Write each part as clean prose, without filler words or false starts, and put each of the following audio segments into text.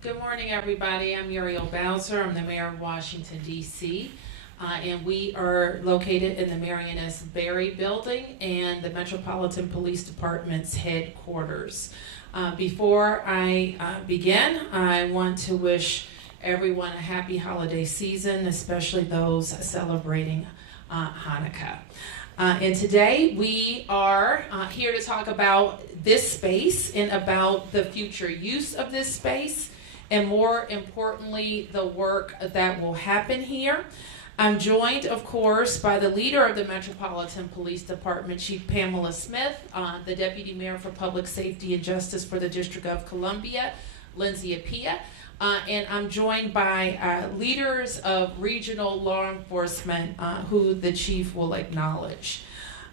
Good morning, everybody. I'm Muriel Bowser. I'm the mayor of Washington, D.C., and we are located in the Marion S. Berry building and the Metropolitan Police Department's headquarters. Before I begin, I want to wish everyone a happy holiday season, especially those celebrating Hanukkah. And today we are here to talk about this space and about the future use of this space, and more importantly, the work that will happen here. I'm joined, of course, by the leader of the Metropolitan Police Department, Chief Pamela Smith, the Deputy Mayor for Public Safety and Justice for the District of Columbia, Lindsay Appiah, and I'm joined by leaders of regional law enforcement who the chief will acknowledge.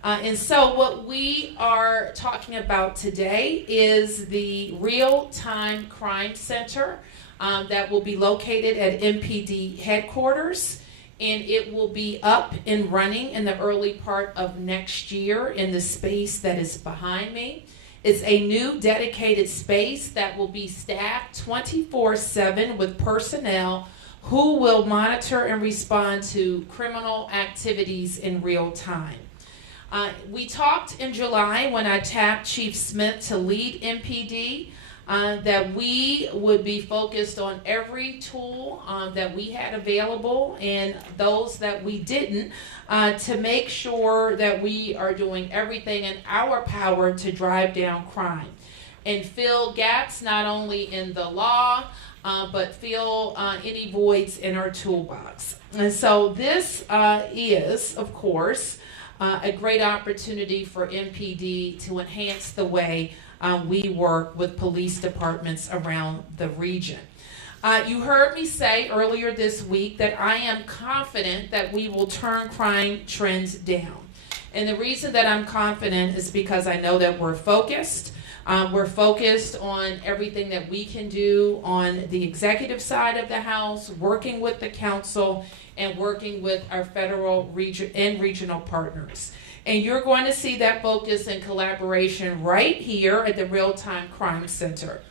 And so what we are talking about today is the Real-Time Crime Center that will be located at MPD headquarters, and it will be up and running in the early part of next year in the space that is behind me. It's a new dedicated space that will be staffed 24/7 with personnel who will monitor and respond to criminal activities in real time. We talked in July when I tapped Chief Smith to lead MPD that we would be focused on every tool that we had available and those that we didn't to make sure that we are doing everything in our power to drive down crime and fill gaps not only in the law but fill any voids in our toolbox. And so this is, of course, a great opportunity for MPD to enhance the way we work with police departments around the region. You heard me say earlier this week that I am confident that we will turn crime trends down. And the reason that I'm confident is because I know that we're focused. We're focused on everything that we can do on the executive side of the house, working with the council, and working with our federal and regional partners. And you're going to see that focus and collaboration right here at the Real-Time Crime Center.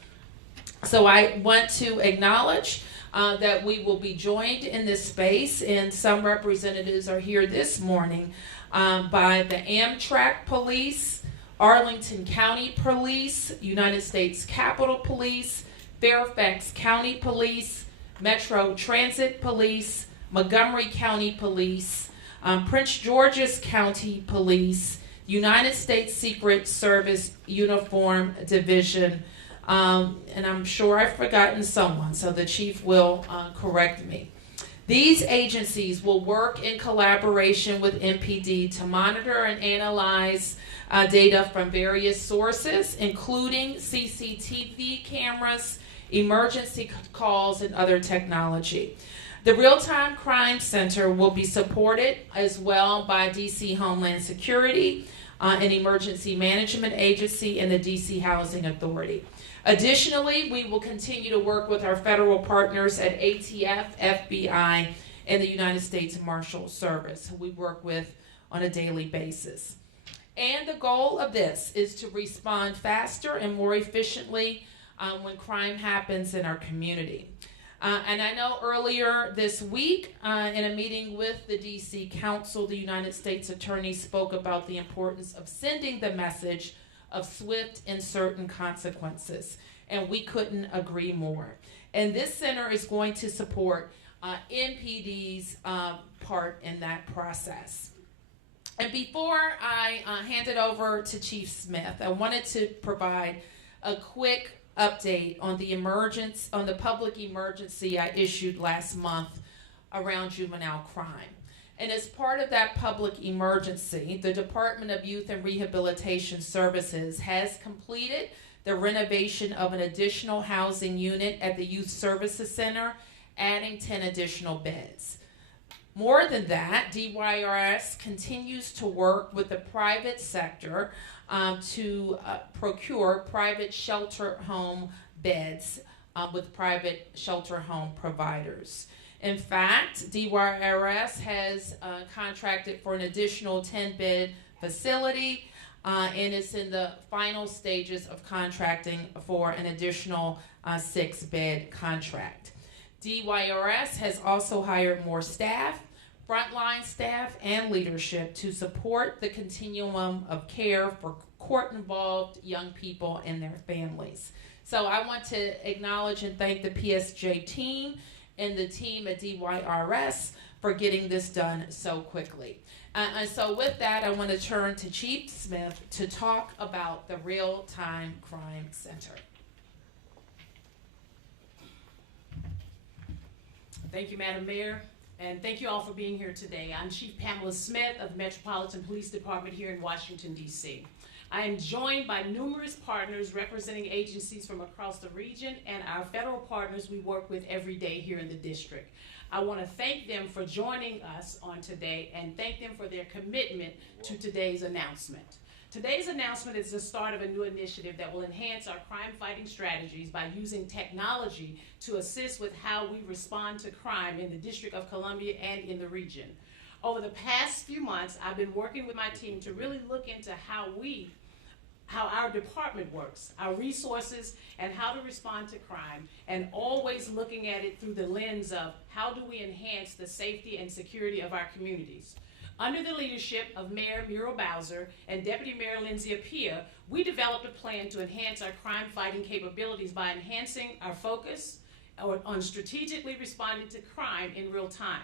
So I want to acknowledge that we will be joined in this space, and some representatives are here this morning by the Amtrak Police, Arlington County Police, United States Capitol Police, Fairfax County Police, Metro Transit Police, Montgomery County Police, Prince George's County Police, United States Secret Service Uniform Division, and I'm sure I've forgotten someone, so the chief will correct me. These agencies will work in collaboration with MPD to monitor and analyze data from various sources, including CCTV cameras, emergency calls, and other technology. The Real-Time Crime Center will be supported as well by DC Homeland Security, an emergency management agency, and the DC Housing Authority. Additionally, we will continue to work with our federal partners at ATF, FBI, and the United States Marshal Service, who we work with on a daily basis. And the goal of this is to respond faster and more efficiently when crime happens in our community. And I know earlier this week in a meeting with the DC Council, the United States Attorney spoke about the importance of sending the message of swift and certain consequences. And we couldn't agree more. And this center is going to support MPD's part in that process. And before I hand it over to Chief Smith, I wanted to provide a quick update on the public emergency I issued last month around juvenile crime. And as part of that public emergency, the Department of Youth and Rehabilitation Services has completed the renovation of an additional housing unit at the Youth Services Center, adding 10 additional beds. More than that, DYRS continues to work with the private sector to procure private shelter home beds with private shelter home providers. In fact, DYRS has contracted for an additional 10-bed facility and it's in the final stages of contracting for an additional 6-bed contract. DYRS has also hired more staff, frontline staff, and leadership to support the continuum of care for court-involved young people and their families. So I want to acknowledge and thank the PSJ team and the team at DYRS for getting this done so quickly. And so with that, I want to turn to Chief Smith to talk about the Real-Time Crime Center. Thank you, Madam Mayor, and thank you all for being here today. I'm Chief Pamela Smith of the Metropolitan Police Department here in Washington, D.C. I am joined by numerous partners representing agencies from across the region and our federal partners we work with every day here in the district. I want to thank them for joining us on today and thank them for their commitment to today's announcement. Today's announcement is the start of a new initiative that will enhance our crime-fighting strategies by using technology to assist with how we respond to crime in the District of Columbia and in the region. Over the past few months, I've been working with my team to really look into how our department works, our resources, and how to respond to crime, and always looking at it through the lens of how do we enhance the safety and security of our communities. Under the leadership of Mayor Muriel Bowser and Deputy Mayor Lindsay Appiah, we developed a plan to enhance our crime-fighting capabilities by enhancing our focus on strategically responding to crime in real time.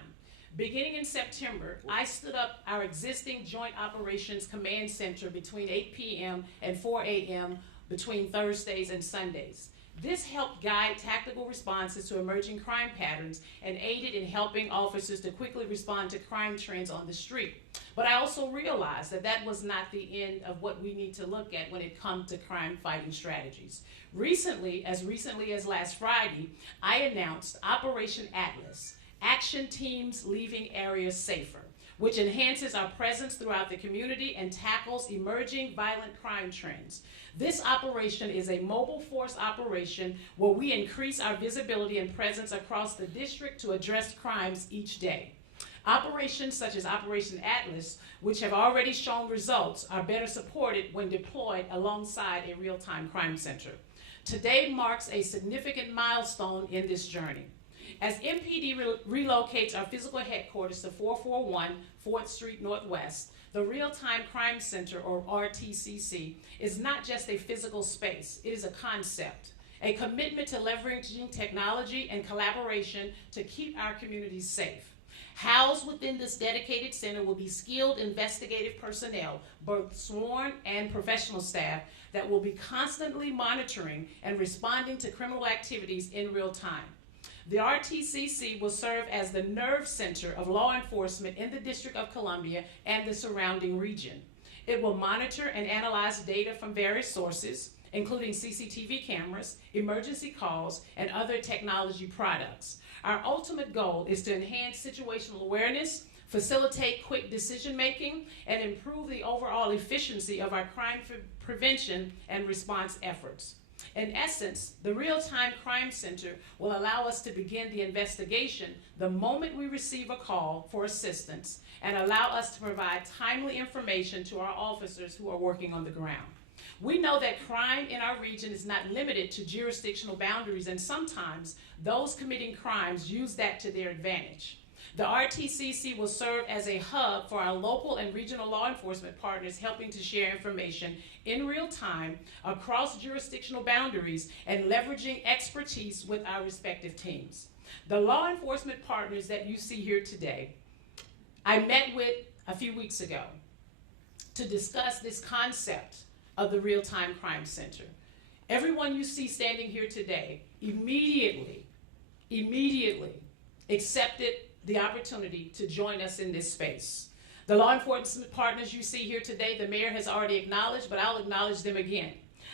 Beginning in September, I stood up our existing Joint Operations Command Center between 8 p.m. and 4 a.m. between Thursdays and Sundays. This helped guide tactical responses to emerging crime patterns and aided in helping officers to quickly respond to crime trends on the street. But I also realized that that was not the end of what we need to look at when it comes to crime-fighting strategies. Recently as last Friday, I announced Operation Atlas, Action Teams Leaving Areas Safer, which enhances our presence throughout the community and tackles emerging violent crime trends. This operation is a mobile force operation where we increase our visibility and presence across the district to address crimes each day. Operations such as Operation Atlas, which have already shown results, are better supported when deployed alongside a real-time crime center. Today marks a significant milestone in this journey. As MPD relocates our physical headquarters to 441 4th Street Northwest, the Real-Time Crime Center, or RTCC, is not just a physical space, it is a concept, a commitment to leveraging technology and collaboration to keep our communities safe. Housed within this dedicated center will be skilled investigative personnel, both sworn and professional staff, that will be constantly monitoring and responding to criminal activities in real time. The RTCC will serve as the nerve center of law enforcement in the District of Columbia and the surrounding region. It will monitor and analyze data from various sources, including CCTV cameras, emergency calls, and other technology products. Our ultimate goal is to enhance situational awareness, facilitate quick decision-making, and improve the overall efficiency of our crime prevention and response efforts. In essence, the Real-Time Crime Center will allow us to begin the investigation the moment we receive a call for assistance and allow us to provide timely information to our officers who are working on the ground. We know that crime in our region is not limited to jurisdictional boundaries, and sometimes those committing crimes use that to their advantage. The RTCC will serve as a hub for our local and regional law enforcement partners, helping to share information in real time across jurisdictional boundaries and leveraging expertise with our respective teams. The law enforcement partners that you see here today, I met with a few weeks ago to discuss this concept of the Real-Time Crime Center. Everyone you see standing here today immediately accepted the opportunity to join us in this space. The law enforcement partners you see here today, the mayor has already acknowledged, but I'll acknowledge them again.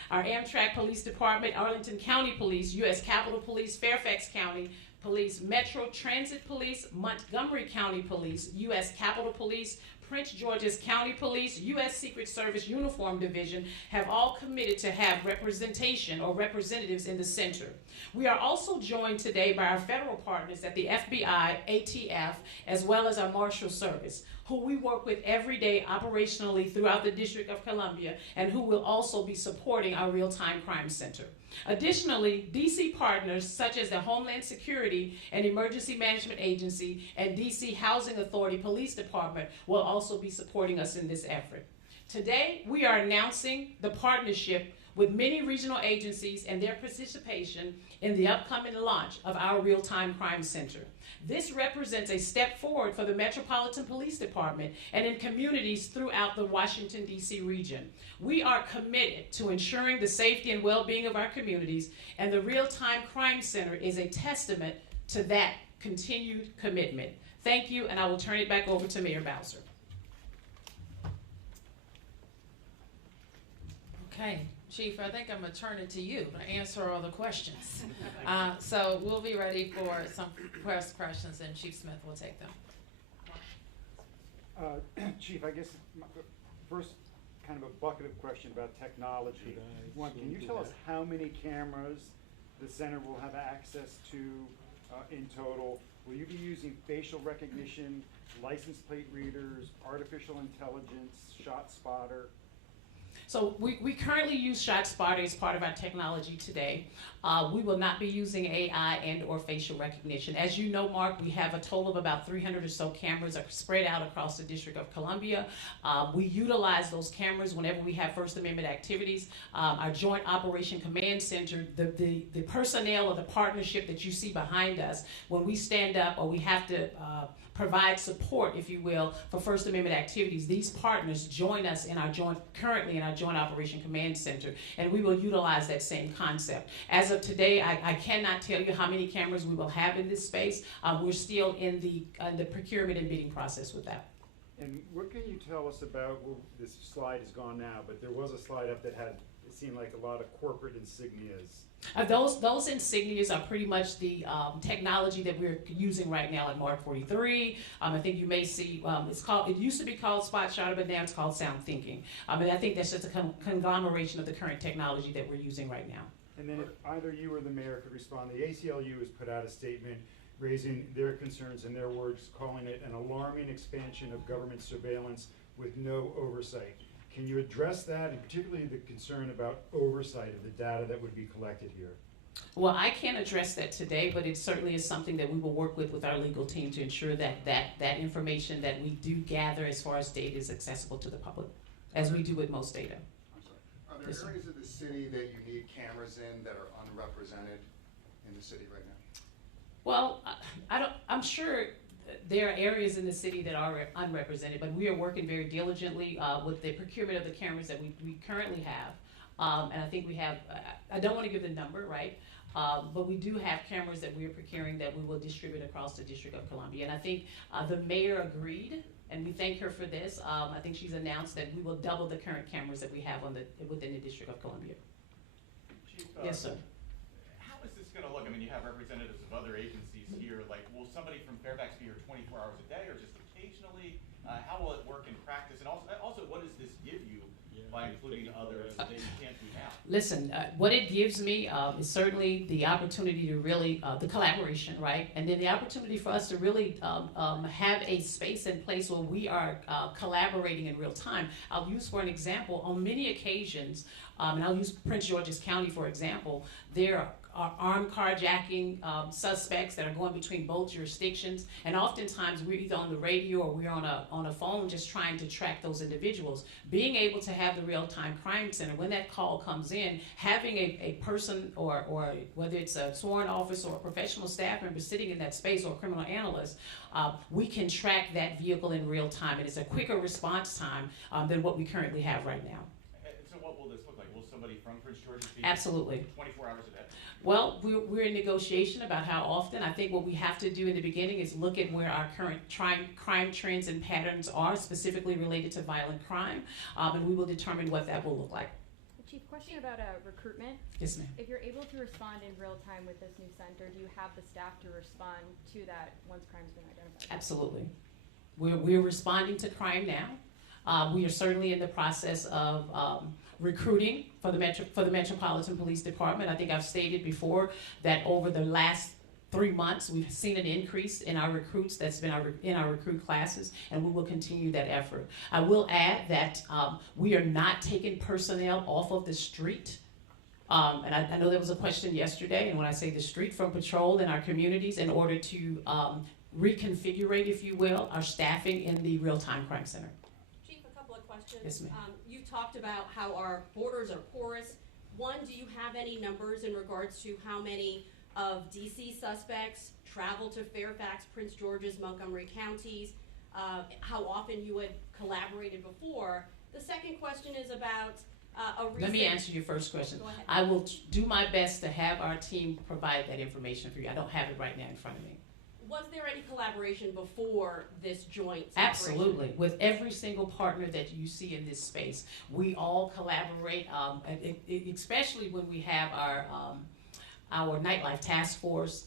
Our Amtrak Police Department, Arlington County Police, U.S. Capitol Police, Fairfax County, Police, Metro Transit Police, Montgomery County Police, U.S. Capitol Police, Prince George's County Police, U.S. Secret Service Uniform Division have all committed to have representation or representatives in the center. We are also joined today by our federal partners at the FBI, ATF, as well as our Marshal Service, who we work with every day operationally throughout the District of Columbia, and who will also be supporting our Real-Time Crime Center. Additionally, DC partners such as the Homeland Security and Emergency Management Agency and DC Housing Authority Police Department will also be supporting us in this effort. Today, we are announcing the partnership with many regional agencies and their participation in the upcoming launch of our Real-Time Crime Center. This represents a step forward for the Metropolitan Police Department and in communities throughout the Washington, D.C. region. We are committed to ensuring the safety and well-being of our communities, and the Real-Time Crime Center is a testament to that continued commitment. Thank you, and I will turn it back over to Mayor Bowser. Okay, Chief, I think I'm gonna turn it to you to answer all the questions. So we'll be ready for some questions, and Chief Smith will take them. Chief, I guess first kind of a bucket of question about technology. One, can you tell us how many cameras the center will have access to in total? Will you be using facial recognition, license plate readers, artificial intelligence, shot spotter? So we currently use ShotSpotter as part of our technology today. We will not be using AI and or facial recognition. As you know, Mark, we have a total of about 300 or so cameras spread out across the District of Columbia. We utilize those cameras whenever we have First Amendment activities. Our Joint Operation Command Center, the personnel or the partnership that you see behind us, when we stand up or we have to provide support, if you will, for First Amendment activities, these partners join us currently in our Joint Operation Command Center, and we will utilize that same concept. As of today, I cannot tell you how many cameras we will have in this space. We're still in the procurement and bidding process with that. And what can you tell us about, well, this slide is gone now, but there was a slide up that had, it seemed like a lot of corporate insignias. Those insignias are pretty much the technology that we're using right now at Mark 43. I think you may see, it used to be called Spot Shotter, but now it's called Sound Thinking. And I think that's just a conglomeration of the current technology that we're using right now. And then if either you or the mayor could respond, the ACLU has put out a statement raising their concerns, in their words, calling it an alarming expansion of government surveillance with no oversight. Can you address that, and particularly the concern about oversight of the data that would be collected here? Well, I can't address that today, but it certainly is something that we will work with our legal team to ensure that that information that we do gather as far as data is accessible to the public, as we do with most data. I'm sorry. Are there areas of the city that you need cameras in that are unrepresented in the city right now? Well, I'm sure there are areas in the city that are unrepresented, but we are working very diligently with the procurement of the cameras that we currently have. And I think we have, I don't want to give the number, right? But we do have cameras that we are procuring that we will distribute across the District of Columbia. And I think the mayor agreed, and we thank her for this. I think she's announced that we will double the current cameras that we have within the District of Columbia. Chief, Yes, sir. How is this going to look? I mean, you have representatives of other agencies here. Like, will somebody from Fairfax be here 24 hours a day or just occasionally? How will it work in practice? And also, what does this give you by including others that you can't do now? Listen, what it gives me is certainly the opportunity to really, the collaboration, right? And then the opportunity for us to really have a space and place where we are collaborating in real time. I'll use for an example, on many occasions, and I'll use Prince George's County for example, there are armed carjacking suspects that are going between both jurisdictions, and oftentimes we're either on the radio or we're on a phone just trying to track those individuals. Being able to have the Real-Time Crime Center, when that call comes in, having a person or whether it's a sworn officer or a professional staff member sitting in that space or a criminal analyst, we can track that vehicle in real time, and it's a quicker response time than what we currently have right now. And so what will this look like? Will somebody from Prince George's be Absolutely. 24 hours a day? Well, we're in negotiation about how often. I think what we have to do in the beginning is look at where our current crime trends and patterns are, specifically related to violent crime, and we will determine what that will look like. Chief, Chief, question about recruitment. Yes, ma'am. If you're able to respond in real time with this new center, do you have the staff to respond to that once crime's been identified? Absolutely. We're responding to crime now. We are certainly in the process of recruiting for the Metropolitan Police Department. I think I've stated before that over the last 3 months, we've seen an increase in our recruits that's been in our recruit classes, and we will continue that effort. I will add that we are not taking personnel off of the street. And I know there was a question yesterday, and when I say the street, from patrol in our communities in order to reconfigure, if you will, our staffing in the real-time crime center. Chief, a couple of questions. Yes, ma'am. You talked about how our borders are porous. One, do you have any numbers in regards to how many of DC suspects travel to Fairfax, Prince George's, Montgomery counties, how often you had collaborated before? The second question is about a recent... Let me answer your first question. Go ahead. I will do my best to have our team provide that information for you. I don't have it right now in front of me. Was there any collaboration before this joint operation? Absolutely. With every single partner that you see in this space, we all collaborate, especially when we have our nightlife task force.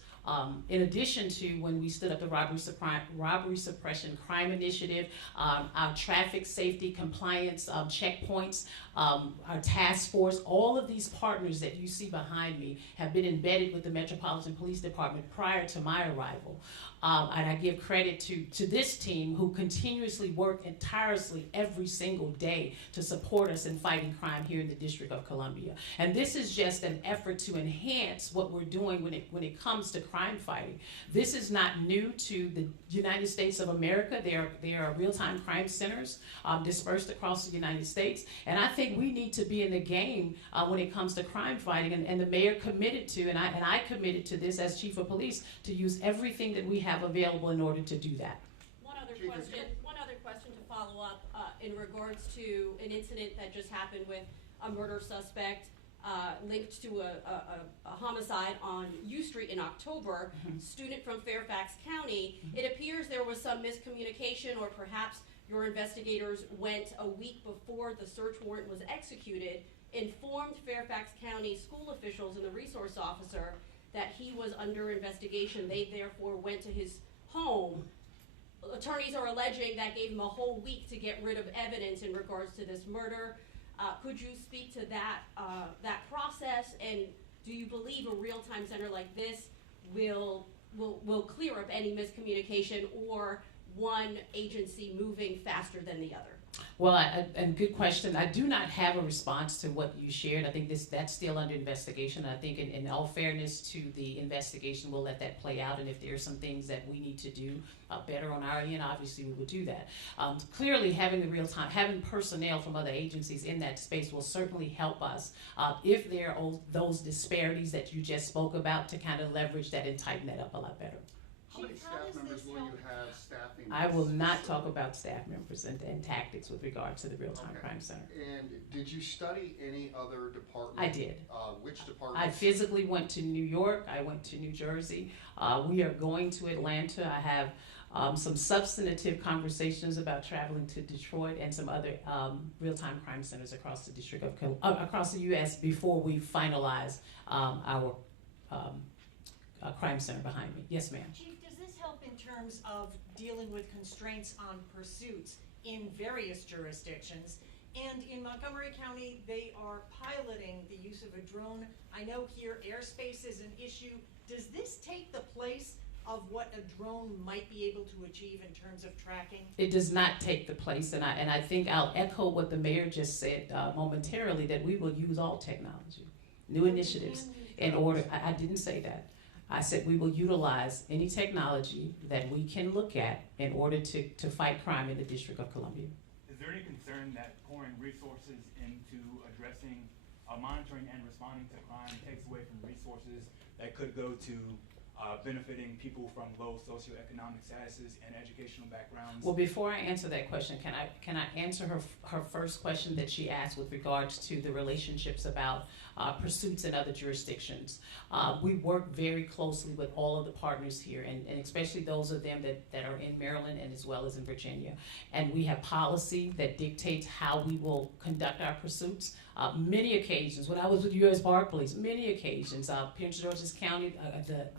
In addition to when we stood up the robbery suppression crime initiative, our traffic safety compliance checkpoints, our task force, all of these partners that you see behind me have been embedded with the Metropolitan Police Department prior to my arrival. And I give credit to this team who continuously work tirelessly every single day to support us in fighting crime here in the District of Columbia. And this is just an effort to enhance what we're doing when it comes to crime fighting. This is not new to the United States of America. There are real-time crime centers dispersed across the United States. And I think we need to be in the game when it comes to crime fighting. And the mayor committed to, and I committed to this as chief of police, to use everything that we have available in order to do that. One other question to follow up in regards to an incident that just happened with a murder suspect linked to a homicide on U Street in October, student from Fairfax County. It appears there was some miscommunication, or perhaps your investigators went a week before the search warrant was executed, informed Fairfax County school officials and the resource officer that he was under investigation. They therefore went to his home. Attorneys are alleging that gave him a whole week to get rid of evidence in regards to this murder. Could you speak to that process, and do you believe a real-time center like this will clear up any miscommunication or one agency moving faster than the other? Well, and good question. I do not have a response to what you shared. I think that's still under investigation. I think in all fairness to the investigation, we'll let that play out. And if there are some things that we need to do better on our end, obviously we will do that. Clearly, having having personnel from other agencies in that space will certainly help us if there are those disparities that you just spoke about, to kind of leverage that and tighten that up a lot better. How many staff members will you have staffing? I will this not facility? talk about staff members and tactics with regard to the real-time Okay. crime center. And did you study any other departments? I did. Which departments? I physically went to New York. I went to New Jersey. We are going to Atlanta. I have some substantive conversations about traveling to Detroit and some other real-time crime centers across the District of across the U.S. before we finalize our crime center behind me. Yes, ma'am. Chief, does this help in terms of dealing with constraints on pursuits in various jurisdictions? And in Montgomery County, they are piloting the use of a drone. I know here airspace is an issue. Does this take the place of what a drone might be able to achieve in terms of tracking? It does not take the place, and I think I'll echo what the mayor just said momentarily, that we will use all technology, new initiatives in order. I didn't say that. I said we will utilize any technology that we can look at in order to fight crime in the District of Columbia. Is there any concern that pouring resources into addressing, monitoring and responding to crime takes away from resources that could go to benefiting people from low socioeconomic statuses and educational backgrounds? Well, before I answer that question, can I answer her first question that she asked with regards to the relationships about pursuits in other jurisdictions? We work very closely with all of the partners here, and especially those of them that are in Maryland and as well as in Virginia. And we have policy that dictates how we will conduct our pursuits. Many occasions, when I was with U.S. Park Police, many occasions, Prince George's County,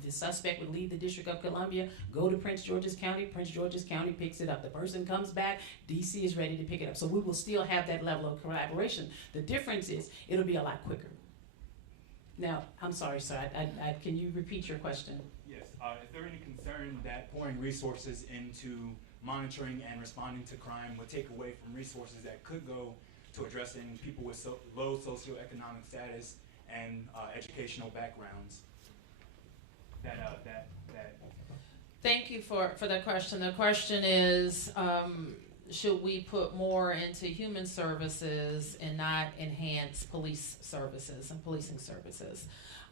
the suspect would leave the District of Columbia, go to Prince George's County picks it up. The person comes back, DC is ready to pick it up. So we will still have that level of collaboration. The difference is it'll be a lot quicker. Now, I'm sorry, sir, can you repeat your question? Yes, is there any concern that pouring resources into monitoring and responding to crime would take away from resources that could go to addressing people with low socioeconomic status and educational backgrounds? Thank you for the question. The question is, should we put more into human services and not enhance police services and policing services?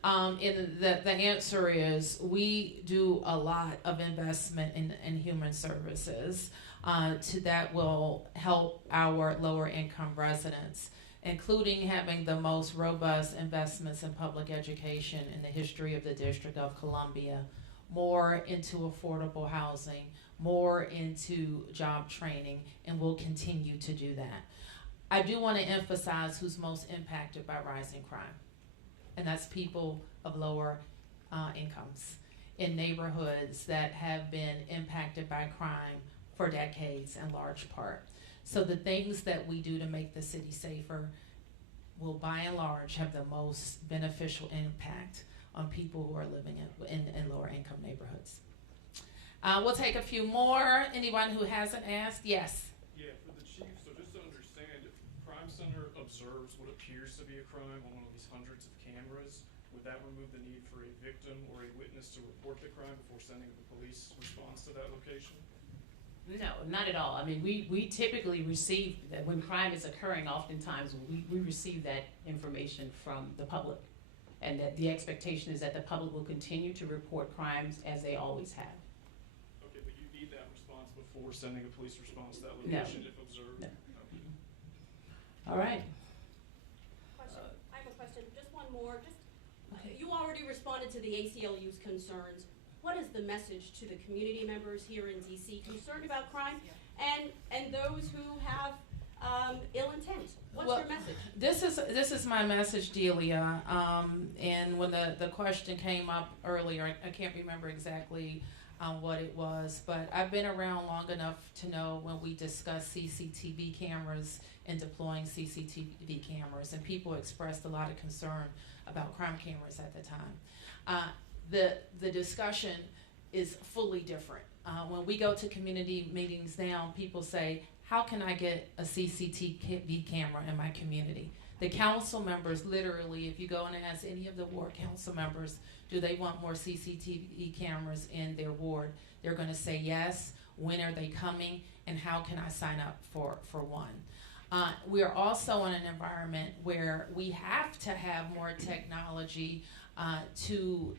And the answer is we do a lot of investment in human services that will help our lower income residents, including having the most robust investments in public education in the history of the District of Columbia, more into affordable housing, more into job training, and we'll continue to do that. I do want to emphasize who's most impacted by rising crime, and that's people of lower incomes in neighborhoods that have been impacted by crime for decades in large part. So the things that we do to make the city safer will by and large have the most beneficial impact on people who are living in lower income neighborhoods. We'll take a few more. Anyone who hasn't asked? Yes. Yeah, for the chief, so just to understand, if Crime Center observes what appears to be a crime on one of these hundreds of cameras, would that remove the need for a victim or a witness to report the crime before sending the police response to that location? No, not at all. I mean, we typically receive that when crime is occurring, oftentimes we receive that information from the public. And that the expectation is that the public will continue to report crimes as they always have. Okay, but you need that response before sending a police response to that location if observed? No. Okay. All right. Question. I have a question. Just one more. You already responded to the ACLU's concerns. What is the message to the community members here in DC concerned about crime and those who have ill intent? What's your message? This is my message, Delia. And when the question came up earlier, I can't remember exactly what it was, but I've been around long enough to know when we discuss CCTV cameras and deploying CCTV cameras, and people expressed a lot of concern about crime cameras at the time. The discussion is fully different. When we go to community meetings now, people say, how can I get a CCTV camera in my community? The council members, literally, if you go and ask any of the ward council members, do they want more CCTV cameras in their ward? They're gonna say yes. When are they coming? And how can I sign up for one? We are also in an environment where we have to have more technology to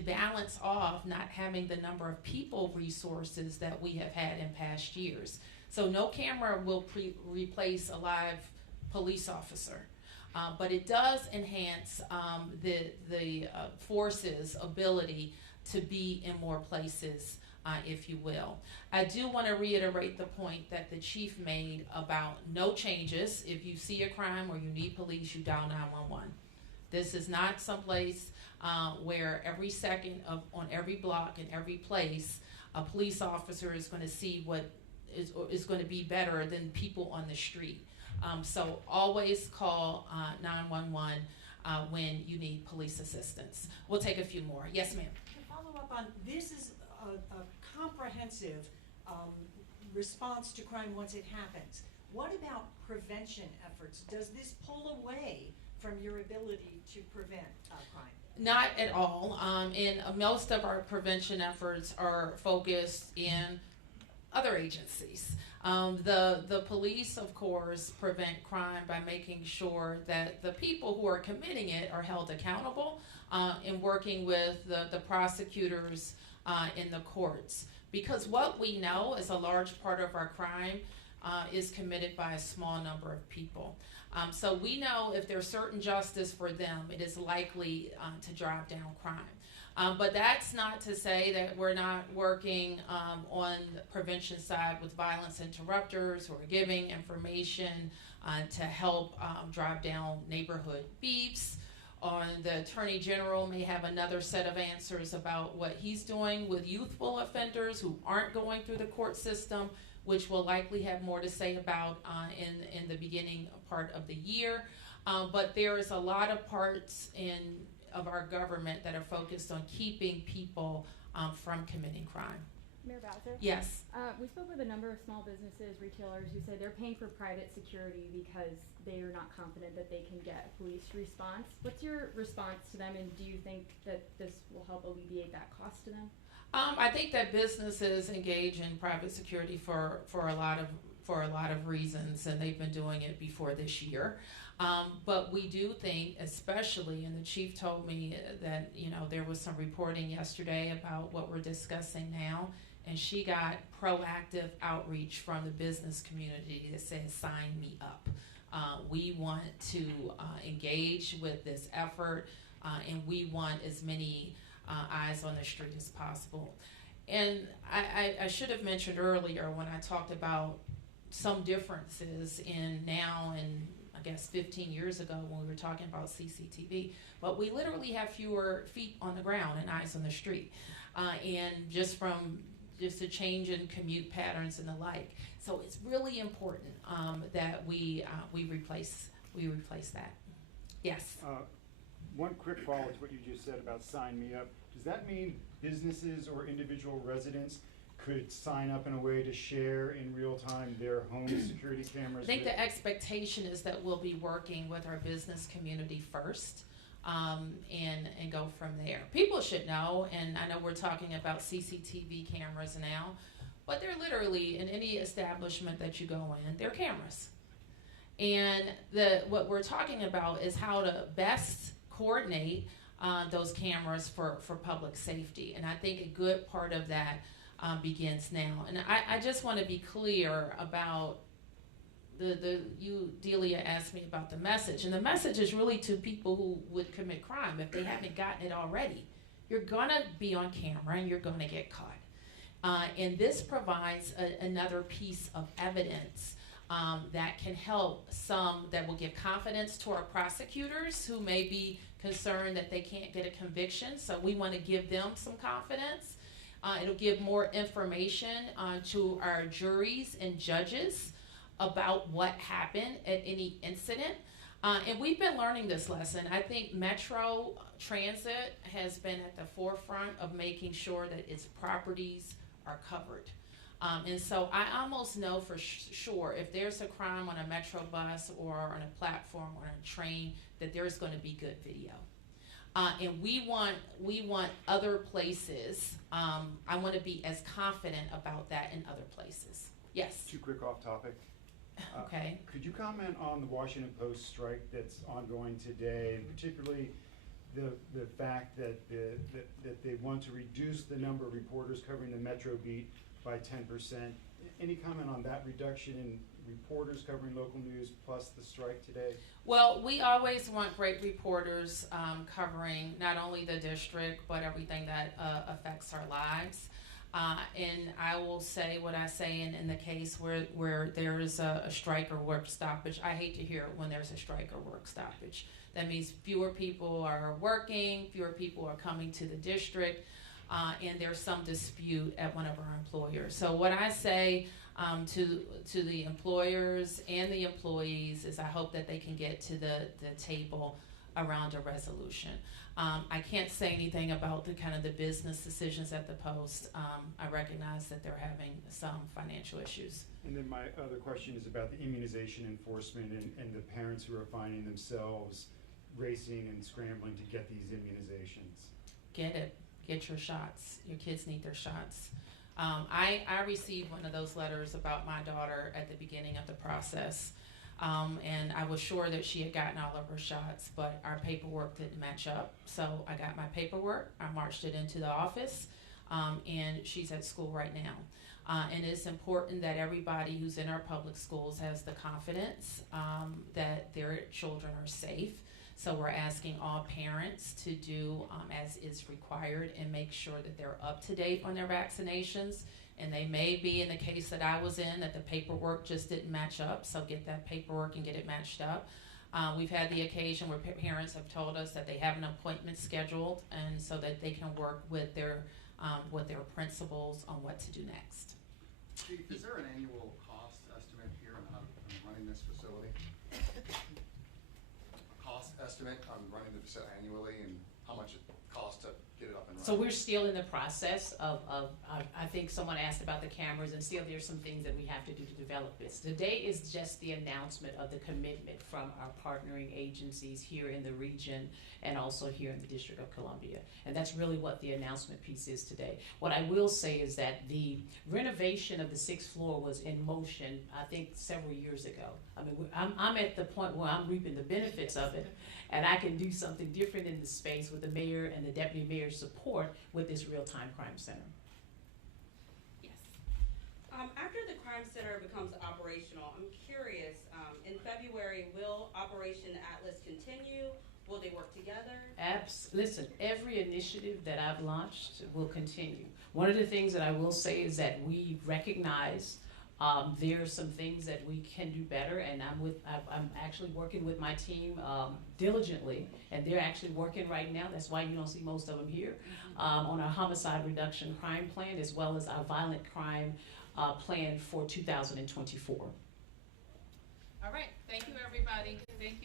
balance off not having the number of people resources that we have had in past years. So no camera will replace a live police officer, but it does enhance the force's ability to be in more places, if you will. I do want to reiterate the point that the chief made about no changes. If you see a crime or you need police, you dial 911. This is not someplace where every second on every block in every place, a police officer is going to see what is going to be better than people on the street. So always call 911 when you need police assistance. We'll take a few more. Yes, ma'am. To follow up on, this is a comprehensive response to crime once it happens. What about prevention efforts? Does this pull away from your ability to prevent crime? Not at all. And most of our prevention efforts are focused in other agencies. The police, of course, prevent crime by making sure that the people who are committing it are held accountable and working with the prosecutors in the courts. Because what we know is a large part of our crime is committed by a small number of people. So we know if there's certain justice for them, it is likely to drive down crime. But that's not to say that we're not working on the prevention side with violence interrupters or giving information to help drive down neighborhood beefs. The Attorney General may have another set of answers about what he's doing with youthful offenders who aren't going through the court system, which we'll likely have more to say about in the beginning part of the year. But there is a lot of parts of our government that are focused on keeping people from committing crime. Mayor Bowser? Yes. We spoke with a number of small businesses, retailers, who said they're paying for private security because they are not confident that they can get a police response. What's your response to them, and do you think that this will help alleviate that cost to them? I think that businesses engage in private security for a lot of reasons, and they've been doing it before this year. But we do think, especially, and the chief told me that there was some reporting yesterday about what we're discussing now, and she got proactive outreach from the business community that says, "Sign me up." We want to engage with this effort, and we want as many eyes on the street as possible. And I should have mentioned earlier when I talked about some differences in now and I guess 15 years ago when we were talking about CCTV, but we literally have fewer feet on the ground and eyes on the street, and just a change in commute patterns and the like. So it's really important that we replace that. Yes. One quick follow to what you just said about sign me up. Does that mean businesses or individual residents could sign up in a way to share in real time their home security cameras? I think the expectation is that we'll be working with our business community first, and go from there. People should know, and I know we're talking about CCTV cameras now, but they're literally in any establishment that you go in, they're cameras. And what we're talking about is how to best coordinate those cameras for public safety. And I think a good part of that begins now. And I just want to be clear about Delia asked me about the message. And the message is really to people who would commit crime if they haven't gotten it already. You're going to be on camera and you're going to get caught. And this provides another piece of evidence that can help that will give confidence to our prosecutors who may be concerned that they can't get a conviction. So we want to give them some confidence. It'll give more information to our juries and judges about what happened at any incident. And we've been learning this lesson. I think Metro Transit has been at the forefront of making sure that its properties are covered. And so I almost know for sure if there's a crime on a Metro bus or on a platform or a train that there's going to be good video. And we want other places. I want to be as confident about that in other places. Yes. Too quick off topic. Okay. Could you comment on the Washington Post strike that's ongoing today, and particularly the fact that they want to reduce the number of reporters covering the Metro beat by 10%? Any comment on that reduction in reporters covering local news plus the strike today? Well, we always want great reporters covering not only the district but everything that affects our lives. And I will say what I say in the case where there is a strike or work stoppage. I hate to hear it when there's a strike or work stoppage. That means fewer people are working, fewer people are coming to the district, and there's some dispute at one of our employers. So what I say to the employers and the employees is I hope that they can get to the table around a resolution. I can't say anything about the business decisions at the Post. I recognize that they're having some financial issues. And then my other question is about the immunization enforcement and the parents who are finding themselves racing and scrambling to get these immunizations. Get it. Get your shots. Your kids need their shots. I received one of those letters about my daughter at the beginning of the process. And I was sure that she had gotten all of her shots, but our paperwork didn't match up. So I got my paperwork, I marched it into the office, and she's at school right now. And it's important that everybody who's in our public schools has the confidence that their children are safe. So we're asking all parents to do as is required and make sure that they're up to date on their vaccinations. And they may be, in the case that I was in, that the paperwork just didn't match up, so get that paperwork and get it matched up. We've had the occasion where parents have told us that they have an appointment scheduled, and so that they can work with their principals on what to do next. Chief, is there an annual cost estimate here on running this facility? A cost estimate on running the facility annually and how much it costs to get it up and running? So we're still in the process of I think someone asked about the cameras, and still there's some things that we have to do to develop this. Today is just the announcement of the commitment from our partnering agencies here in the region and also here in the District of Columbia. And that's really what the announcement piece is today. What I will say is that the renovation of the 6th floor was in motion, I think, several years ago. I mean, I'm at the point where I'm reaping the benefits of it, and I can do something different in the space with the mayor and the deputy mayor's support with this real-time crime center. Yes. After the crime center becomes operational, I'm curious, in February, will Operation Atlas continue? Will they work together? Listen, every initiative that I've launched will continue. One of the things that I will say is that we recognize there are some things that we can do better, and I'm actually working with my team diligently, and they're actually working right now. That's why you don't see most of them here, on our homicide reduction crime plan, as well as our violent crime plan for 2024. All right, thank you, everybody. Thank you.